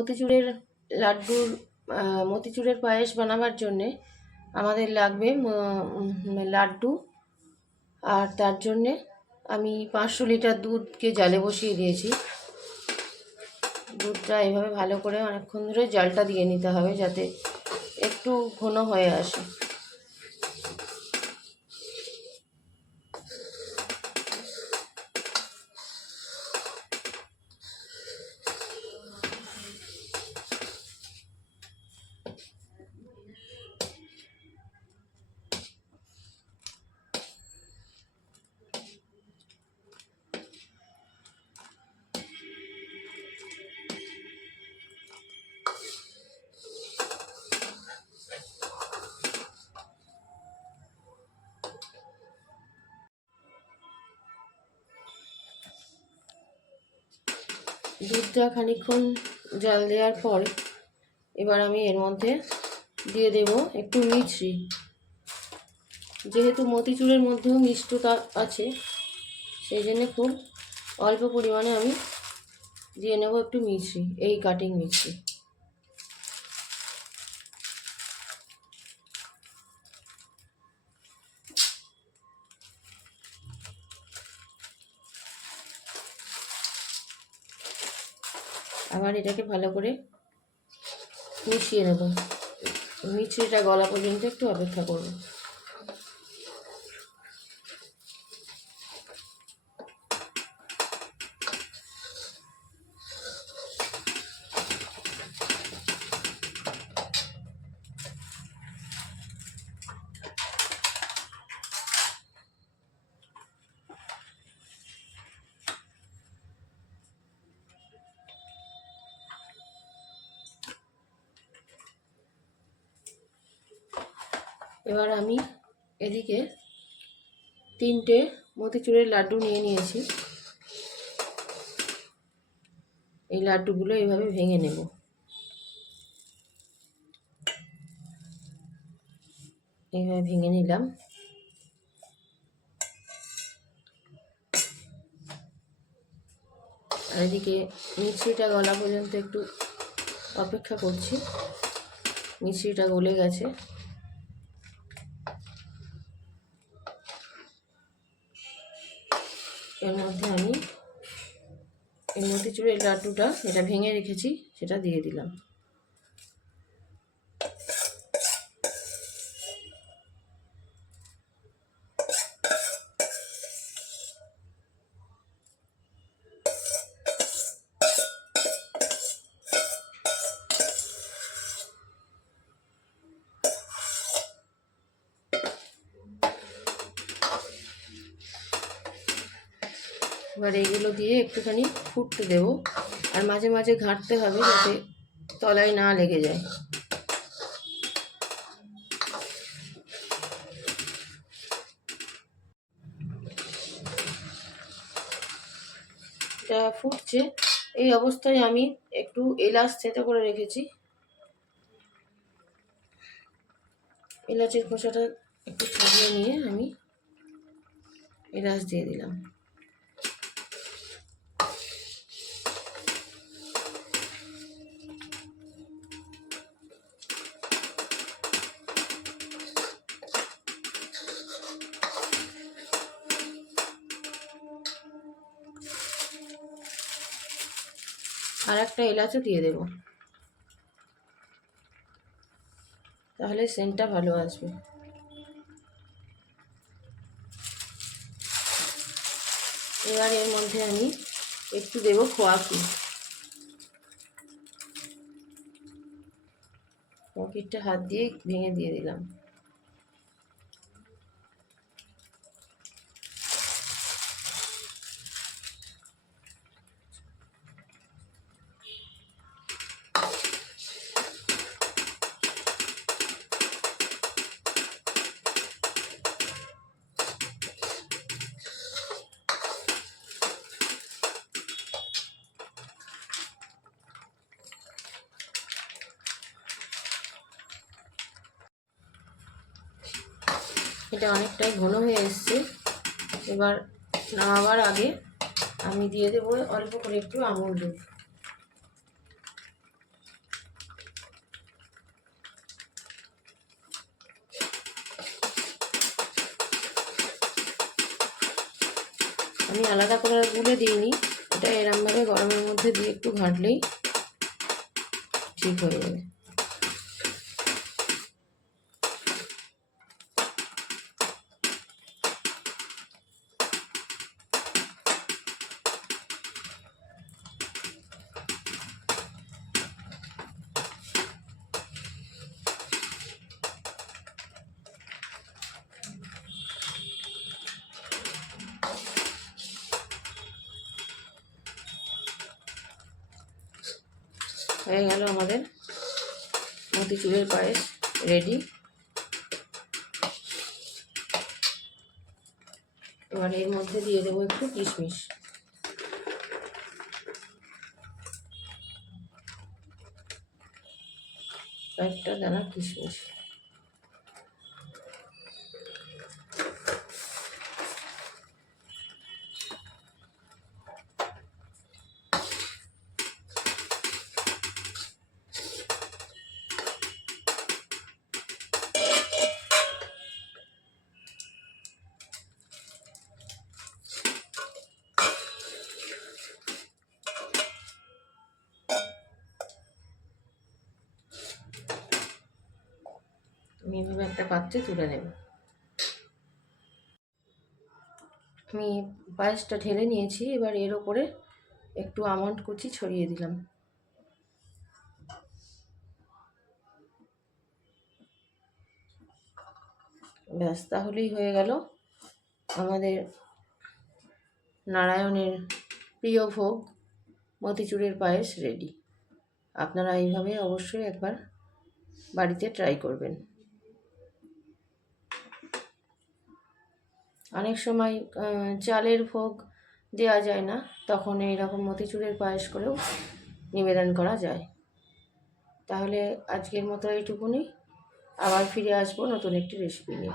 মতিচুরের লাড্ডুর মতিচুরের পায়েস বানাবার জন্যে আমাদের লাগবে লাড্ডু। আর তার জন্যে আমি 500 লিটার দুধকে জালে বসিয়ে দিয়েছি। দুধটা এইভাবে ভালো করে অনেকক্ষণ ধরে জালটা দিয়ে নিতে হবে যাতে একটু ঘন হয়ে আসে। দুধটা খানিকক্ষণ জাল দেওয়ার পর এবার আমি এর মধ্যে দিয়ে দেব একটু মিছরি। যেহেতু মতিচুরের মধ্যেও মিষ্টতা আছে সেই জন্য খুব অল্প পরিমাণে আমি দিয়ে নেব একটু মিছরি, এই কাটিং মিছরি। আবার এটাকে ভালো করে মিশিয়ে নেব। মিছরিটা গলা পর্যন্ত একটু অপেক্ষা করব। এবার আমি এদিকে 3টে মতিচুরের লাড্ডু নিয়ে নিয়েছি। এই লাড্ডুগুলো এইভাবে ভেঙে নেব। এইভাবে ভেঙে নিলাম। আর এদিকে মিছরিটা গলা পর্যন্ত একটু অপেক্ষা করছি। মিছরিটা গলে গেছে। এর মধ্যে আমি এই মতিচুরের লাড্ডুটা যেটা ভেঙে রেখেছি সেটা দিয়ে দিলাম। এবার এইগুলো দিয়ে একটুখানি ফুটতে দেব। আর মাঝে মাঝে ঘাঁটতে হবে যাতে তলায় না লেগে যায়। এটা ফুটছে, এই অবস্থায় আমি একটু এলাচ থেঁতো করে রেখেছি। এলাচের খোসাটা একটু ছাড়িয়ে নিয়ে আমি এলাচ দিয়ে দিলাম। আর একটা এলাচও দিয়ে দেব, তাহলে সেন্টটা ভালো আসবে। এবার এর মধ্যে আমি একটু দেব খোয়া ক্ষীর। খোয়া ক্ষীরটা হাত দিয়ে ভেঙে দিয়ে দিলাম। এটা অনেকটাই ঘন হয়ে এসছে। এবার নামাবার আগে আমি দিয়ে দেবো অল্প করে একটু আমুল দুধ। আমি আলাদা করে গুলে দিইনি, এটা এরমভাবে গরমের মধ্যে দিয়ে একটু ঘাঁটলেই ঠিক হয়ে যাবে। হয়ে গেল আমাদের মতিচুরের পায়েস রেডি। এবার এর মধ্যে দিয়ে দেবো একটু কিশমিশ, কয়েকটা দানা কিশমিশ। আমি এভাবে একটা পাত্রে তুলে নেব। আমি পায়েসটা ঢেলে নিয়েছি, এবার এর ওপরে একটু আমন্ড কুচি ছড়িয়ে দিলাম। ব্যাস, তাহলেই হয়ে গেল আমাদের নারায়ণের প্রিয় ভোগ মতিচুরের পায়েস রেডি। আপনারা এইভাবে অবশ্যই একবার বাড়িতে ট্রাই করবেন। অনেক সময় চালের ভোগ দেওয়া যায় না, তখন এইরকম মতিচুরের পায়েস করেও নিবেদন করা যায়। তাহলে আজকের মতো এইটুকুনি, আবার ফিরে আসবো নতুন একটি রেসিপি নিয়ে।